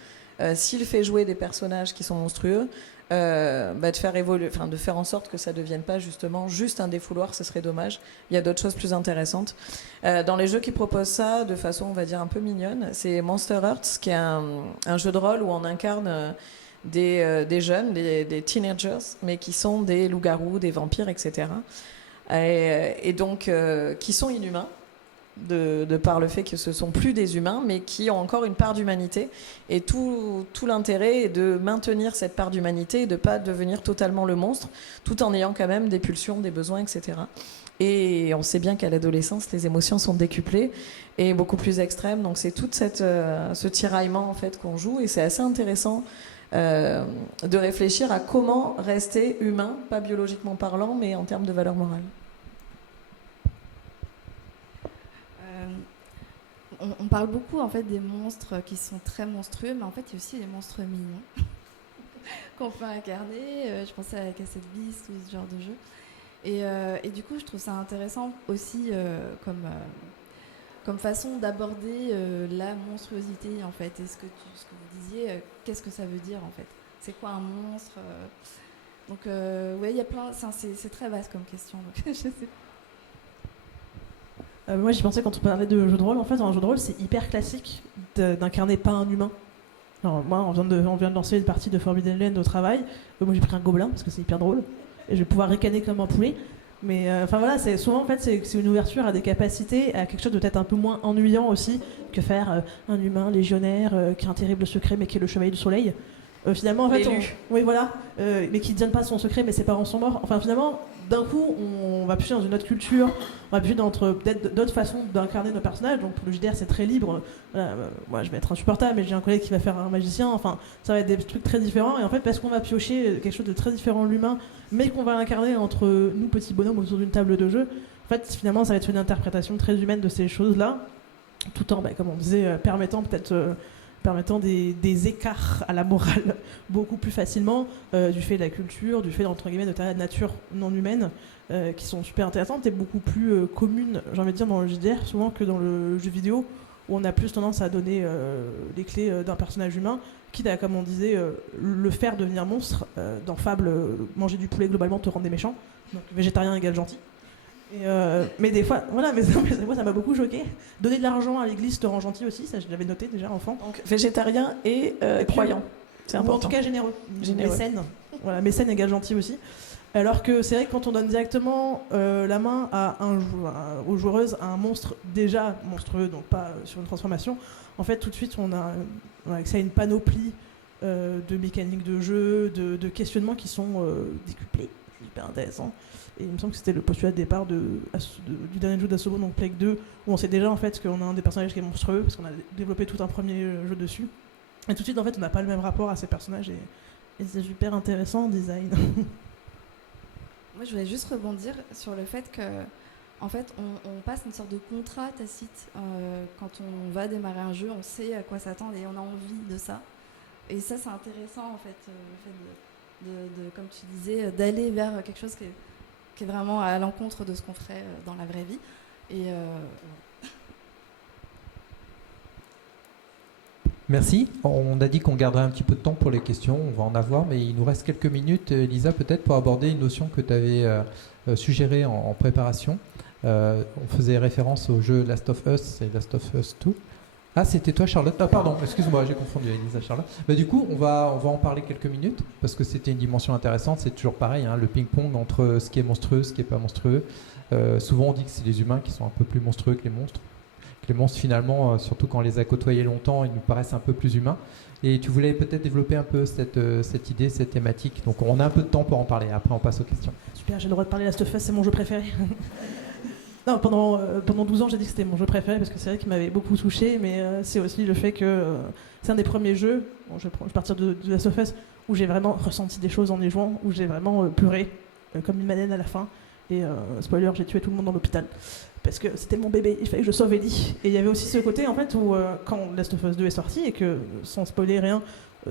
S'il fait jouer des personnages qui sont monstrueux, de faire évoluer, de faire en sorte que ça ne devienne pas justement juste un défouloir, ce serait dommage. Il y a d'autres choses plus intéressantes. Dans les jeux qui proposent ça de façon, on va dire, un peu mignonne, c'est Monster Hearts, qui est un jeu de rôle où on incarne des jeunes, des teenagers, mais qui sont des loups-garous, des vampires, etc. Et donc qui sont inhumains de par le fait que ce sont plus des humains, mais qui ont encore une part d'humanité, et tout l'intérêt est de maintenir cette part d'humanité et de pas devenir totalement le monstre, tout en ayant quand même des pulsions, des besoins, etc. Et on sait bien qu'à l'adolescence, les émotions sont décuplées et beaucoup plus extrêmes, donc c'est tout ce tiraillement en fait qu'on joue, et c'est assez intéressant de réfléchir à comment rester humain, pas biologiquement parlant, mais en termes de valeur morale. On parle beaucoup en fait des monstres qui sont très monstrueux, mais en fait il y a aussi les monstres mignons qu'on peut incarner. Je pensais à la Cassette Beast ou ce genre de jeu. Et du coup, je trouve ça intéressant aussi comme façon d'aborder la monstruosité, en fait. Et ce que vous disiez, qu'est-ce que ça veut dire, en fait? C'est quoi un monstre? Donc, ouais, il y a plein... C'est très vaste comme question, donc je sais pas. Moi, j'y pensais quand on parlait de jeu de rôle. En fait, dans un jeu de rôle, c'est hyper classique d'incarner pas un humain. Alors, moi, on vient de lancer une partie de Forbidden Land au travail. Moi, j'ai pris un gobelin parce que c'est hyper drôle. Et je vais pouvoir ricaner comme un poulet. Mais enfin voilà, c'est souvent en fait c'est une ouverture à des capacités, à quelque chose de peut-être un peu moins ennuyant aussi que faire un humain légionnaire qui a un terrible secret mais qui est le chevalier du soleil. Finalement en fait, oui voilà, mais qui ne donne pas son secret mais ses parents sont morts. Enfin finalement, d'un coup, on va piocher dans une autre culture, on va piocher dans peut-être d'autres façons d'incarner nos personnages. Donc pour le JDR, c'est très libre. Voilà, moi, je vais être insupportable, mais j'ai un collègue qui va faire un magicien. Enfin, ça va être des trucs très différents. Et en fait, parce qu'on va piocher quelque chose de très différent de l'humain, mais qu'on va l'incarner entre nous, petits bonhommes, autour d'une table de jeu, en fait, finalement, ça va être une interprétation très humaine de ces choses-là, tout en, comme on disait, permettant des écarts à la morale beaucoup plus facilement du fait de la culture, du fait entre guillemets de la nature non humaine qui sont super intéressantes et beaucoup plus communes, j'ai envie de dire, dans le JDR souvent que dans le jeu vidéo où on a plus tendance à donner les clés d'un personnage humain, quitte à, comme on disait, le faire devenir monstre. Dans Fable, manger du poulet globalement te rend des méchants, donc végétarien égale gentil. Mais des fois, voilà, mais moi ça m'a beaucoup choqué. Donner de l'argent à l'église te rend gentil aussi, ça je l'avais noté déjà enfant. Donc végétarien et croyant, c'est important. Ou en tout cas généreux. Généreux. Mécène. Voilà, mécène égale gentil aussi. Alors que c'est vrai que quand on donne directement la main à aux joueuses à un monstre déjà monstrueux, donc pas sur une transformation, en fait tout de suite on a accès à une panoplie de mécaniques de jeu, de questionnements qui sont décuplés. C'est hyper intéressant. Et il me semble que c'était le postulat de départ du dernier jeu d'Asobo, donc Plague 2, où on sait déjà en fait qu'on a un des personnages qui est monstrueux, parce qu'on a développé tout un premier jeu dessus. Et tout de suite, en fait, on n'a pas le même rapport à ces personnages, et c'est super intéressant en design. Moi, je voulais juste rebondir sur le fait que, en fait, on passe une sorte de contrat tacite. Quand on va démarrer un jeu, on sait à quoi s'attendre et on a envie de ça. Et ça, c'est intéressant, en fait, le fait de, comme tu disais, d'aller vers quelque chose qui est vraiment à l'encontre de ce qu'on ferait dans la vraie vie. Et Merci. On a dit qu'on garderait un petit peu de temps pour les questions, on va en avoir, mais il nous reste quelques minutes, Elisa, peut-être pour aborder une notion que tu avais suggérée en préparation. On faisait référence au jeu Last of Us et Last of Us 2. Ah, c'était toi, Charlotte. Ah, pardon, excuse-moi, j'ai confondu Elisa, Charlotte. Bah, du coup, on va en parler quelques minutes, parce que c'était une dimension intéressante. C'est toujours pareil, hein, le ping-pong entre ce qui est monstrueux, ce qui n'est pas monstrueux. Souvent, on dit que c'est les humains qui sont un peu plus monstrueux que les monstres. Les monstres, finalement, surtout quand on les a côtoyés longtemps, ils nous paraissent un peu plus humains. Et tu voulais peut-être développer un peu cette idée, cette thématique. Donc, on a un peu de temps pour en parler. Après, on passe aux questions. Super, j'ai le droit de parler Last of Us, c'est mon jeu préféré. Non, pendant 12 ans, j'ai dit que c'était mon jeu préféré parce que c'est vrai qu'il m'avait beaucoup touché, mais c'est aussi le fait que c'est un des premiers jeux, bon, je vais partir de Last of Us, où j'ai vraiment ressenti des choses en y jouant, où j'ai vraiment pleuré comme une madeleine à la fin. Et spoiler, j'ai tué tout le monde dans l'hôpital parce que c'était mon bébé, il fallait que je sauve Ellie. Et il y avait aussi ce côté en fait où quand Last of Us 2 est sorti et que sans spoiler rien,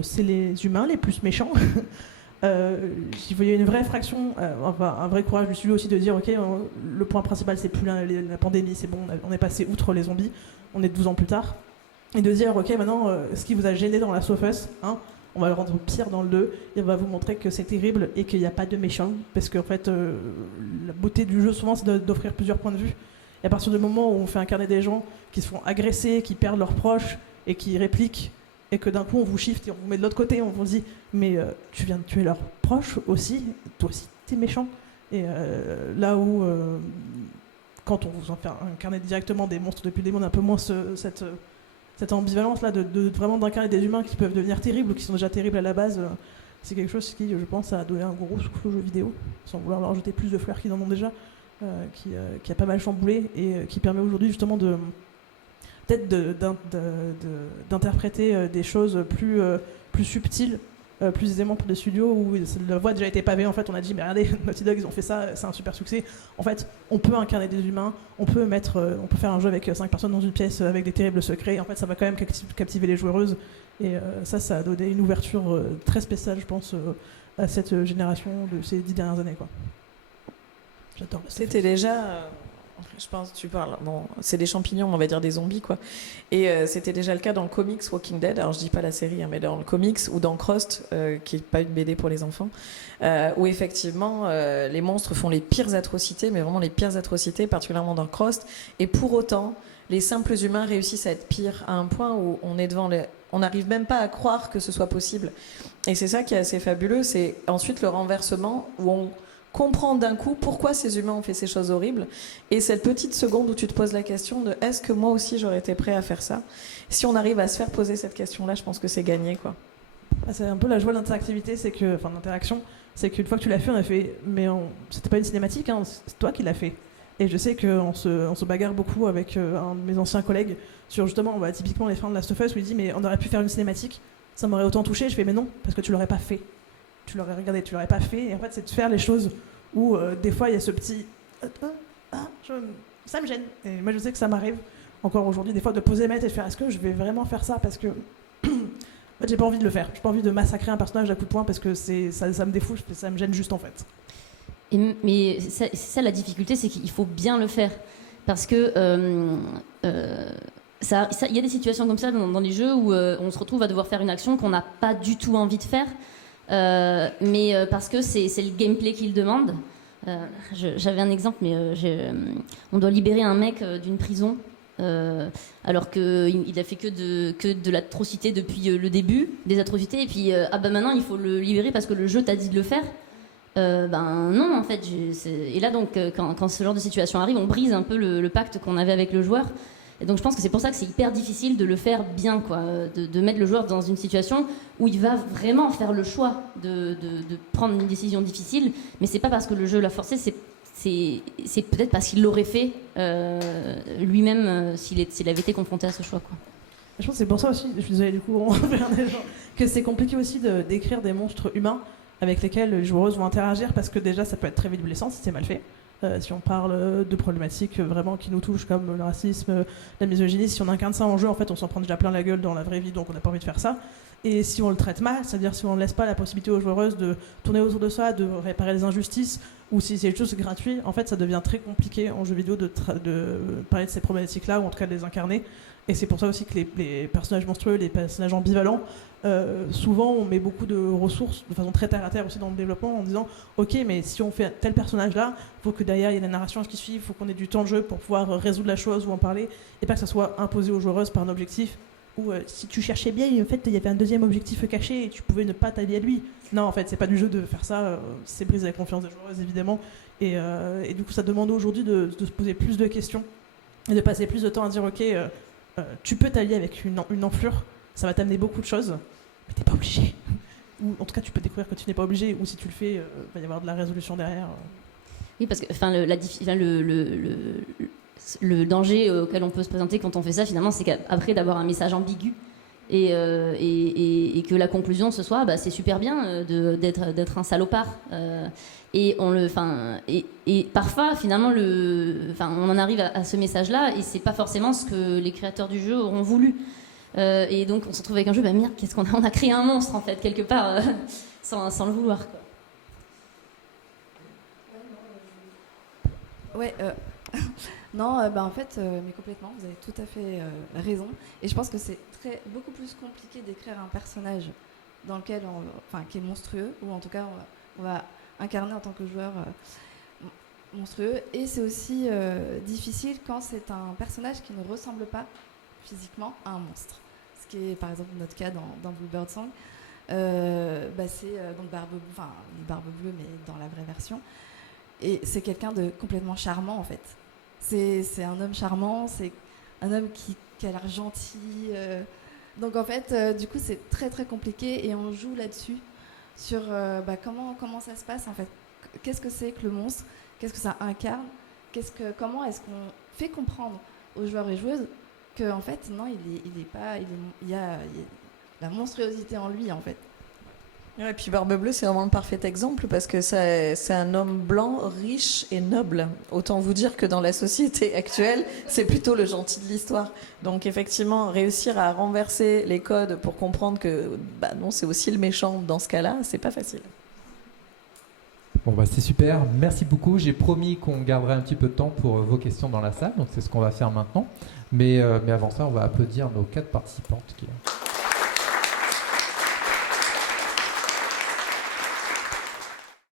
c'est les humains les plus méchants. J'y voyais une vraie fraction, un vrai courage du studio aussi de dire ok, le point principal c'est plus la pandémie, c'est bon, on est passé outre les zombies, on est 12 ans plus tard, et de dire ok, maintenant ce qui vous a gêné dans Last of Us 1, on va le rendre pire dans le 2 et on va vous montrer que c'est terrible et qu'il n'y a pas de méchants, parce qu'en fait la beauté du jeu souvent c'est d'offrir plusieurs points de vue, et à partir du moment où on fait incarner des gens qui se font agresser, qui perdent leurs proches et qui répliquent, et que d'un coup on vous shift et on vous met de l'autre côté, on vous dit mais tu viens de tuer leurs proches aussi, toi aussi t'es méchant. Et là où quand on vous en fait incarner directement des monstres depuis le début, on a un peu moins cette ambivalence là de vraiment d'incarner des humains qui peuvent devenir terribles ou qui sont déjà terribles à la base. C'est quelque chose qui, je pense, a donné un gros souffle aux jeux vidéo, sans vouloir leur ajouter plus de fleurs qu'ils en ont déjà, qui a pas mal chamboulé et qui permet aujourd'hui justement de peut-être d'interpréter des choses plus subtiles, plus aisément pour des studios où la voie a déjà été pavée. En fait, on a dit mais regardez, Naughty Dog ils ont fait ça, c'est un super succès. En fait, on peut incarner des humains, on peut faire un jeu avec 5 personnes dans une pièce avec des terribles secrets. En fait, ça va quand même captiver les joueuses, et ça a donné une ouverture très spéciale, je pense, à cette génération de ces 10 dernières années, quoi. J'adore le C'était déjà, je pense, tu parles, bon, c'est des champignons, on va dire des zombies, quoi. Et c'était déjà le cas dans le comics Walking Dead, alors je dis pas la série, hein, mais dans le comics ou dans Crust, qui est pas une BD pour les enfants, où effectivement les monstres font les pires atrocités, mais vraiment les pires atrocités, particulièrement dans Crust, et pour autant, les simples humains réussissent à être pires à un point où on est devant on n'arrive même pas à croire que ce soit possible. Et c'est ça qui est assez fabuleux, c'est ensuite le renversement où on comprend d'un coup pourquoi ces humains ont fait ces choses horribles, et cette petite seconde où tu te poses la question de est-ce que moi aussi j'aurais été prêt à faire ça. Si on arrive à se faire poser cette question-là, je pense que c'est gagné, quoi. C'est un peu la joie de l'interactivité, enfin l'interaction, c'est qu'une fois que tu l'as fait, on a fait, mais c'était pas une cinématique, hein, c'est toi qui l'as fait. Et je sais qu'on se bagarre beaucoup avec un de mes anciens collègues sur justement, typiquement les fins de Last of Us, où il dit mais on aurait pu faire une cinématique, ça m'aurait autant touché. Je fais mais non, parce que tu l'aurais pas fait. Tu l'aurais regardé, tu l'aurais pas fait. Et en fait, c'est de faire les choses où des fois il y a ce petit ça me gêne. Et moi je sais que ça m'arrive encore aujourd'hui des fois de poser ma tête et de faire est-ce que je vais vraiment faire ça, parce que en fait, j'ai pas envie de le faire. J'ai pas envie de massacrer un personnage à coups de poing parce que ça me défoule, ça me gêne juste en fait. Mais c'est ça la difficulté, c'est qu'il faut bien le faire. Parce que il y a des situations comme ça dans les jeux où on se retrouve à devoir faire une action qu'on n'a pas du tout envie de faire, mais parce que c'est le gameplay qui le demande. J'avais un exemple, mais on doit libérer un mec d'une prison, alors qu'il a fait que de l'atrocité depuis le début, des atrocités, et puis maintenant il faut le libérer parce que le jeu t'a dit de le faire. Non, en fait. Et là, donc, quand ce genre de situation arrive, on brise un peu le pacte qu'on avait avec le joueur. Et donc, je pense que c'est pour ça que c'est hyper difficile de le faire bien, quoi. De mettre le joueur dans une situation où il va vraiment faire le choix de prendre une décision difficile. Mais c'est pas parce que le jeu l'a forcé, c'est peut-être parce qu'il l'aurait fait lui-même s'il avait été confronté à ce choix, quoi. Je pense que c'est pour ça aussi, je suis désolée du coup, on va faire des gens, que c'est compliqué aussi d'écrire des monstres humains avec lesquels les joueuses vont interagir, parce que déjà ça peut être très vite blessant si c'est mal fait. Si on parle de problématiques vraiment qui nous touchent comme le racisme, la misogynie, si on incarne ça en jeu, en fait on s'en prend déjà plein la gueule dans la vraie vie, donc on n'a pas envie de faire ça. Et si on le traite mal, c'est-à-dire si on ne laisse pas la possibilité aux joueuses de tourner autour de ça, de réparer les injustices, ou si c'est juste gratuit, en fait ça devient très compliqué en jeu vidéo de parler de ces problématiques-là, ou en tout cas de les incarner. Et c'est pour ça aussi que les personnages monstrueux, les personnages ambivalents, souvent on met beaucoup de ressources de façon très terre à terre aussi dans le développement, en disant ok, mais si on fait tel personnage là, il faut que derrière il y ait la narration qui suive, il faut qu'on ait du temps de jeu pour pouvoir résoudre la chose ou en parler, et pas que ça soit imposé aux joueuses par un objectif où si tu cherchais bien, en fait il y avait un deuxième objectif caché et tu pouvais ne pas t'allier à lui. Non, en fait c'est pas du jeu de faire ça, c'est briser la confiance des joueuses évidemment, et du coup ça demande aujourd'hui de se poser plus de questions et de passer plus de temps à dire ok, tu peux t'allier avec une enflure, ça va t'amener beaucoup de choses, mais t'es pas obligé. Ou en tout cas, tu peux découvrir que tu n'es pas obligé, ou si tu le fais, il va y avoir de la résolution derrière. Oui, parce que le danger auquel on peut se présenter quand on fait ça, finalement, c'est qu'après d'avoir un message ambigu et que la conclusion ce soit c'est super bien d'être un salopard. Et parfois finalement on en arrive à ce message-là et c'est pas forcément ce que les créateurs du jeu auront voulu. Et donc on se retrouve avec un jeu, merde, qu'est-ce qu'on a ? On a créé un monstre en fait quelque part sans le vouloir, quoi. Ouais. Non, en fait, mais complètement, vous avez tout à fait raison. Et je pense que c'est beaucoup plus compliqué d'écrire un personnage dans lequel qui est monstrueux, ou en tout cas on va incarner en tant que joueur monstrueux. Et c'est aussi difficile quand c'est un personnage qui ne ressemble pas physiquement à un monstre. Ce qui est par exemple notre cas dans Bluebird Song. C'est donc Barbe Bleue, mais dans la vraie version. Et c'est quelqu'un de complètement charmant en fait. C'est un homme charmant, c'est un homme qui a l'air gentil. Donc en fait, du coup, c'est très très compliqué et on joue là-dessus sur comment ça se passe en fait. Qu'est-ce que c'est que le monstre ? Qu'est-ce que ça incarne ? Comment est-ce qu'on fait comprendre aux joueurs et joueuses que en fait non, il y a la monstruosité en lui en fait. Et puis Barbe Bleue, c'est vraiment le parfait exemple parce que c'est un homme blanc, riche et noble. Autant vous dire que dans la société actuelle, c'est plutôt le gentil de l'histoire. Donc effectivement, réussir à renverser les codes pour comprendre que non, c'est aussi le méchant dans ce cas-là, c'est pas facile. Bon, bah, c'est super, merci beaucoup. J'ai promis qu'on garderait un petit peu de temps pour vos questions dans la salle, donc c'est ce qu'on va faire maintenant. Mais avant ça, on va applaudir nos 4 participantes.